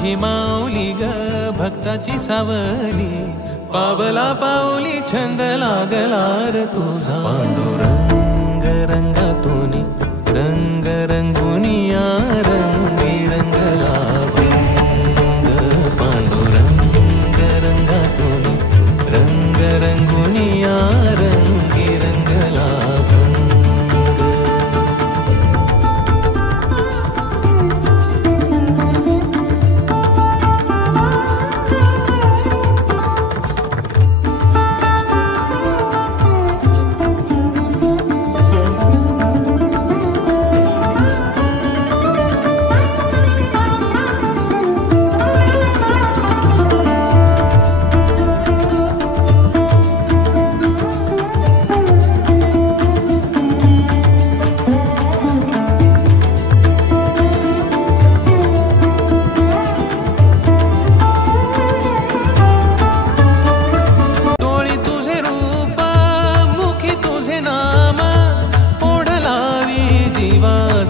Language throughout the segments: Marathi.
माझी माऊली ग भक्ताची सावली, पावला पाऊली छंद लागला रे तुझा. पांडुरंग रंगातून रंग रंगुनिया रंगी रंगला भंग. पांडुरंग रंगातून रंग रंगुनिया रंगी रंगला भंग.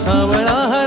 सावळा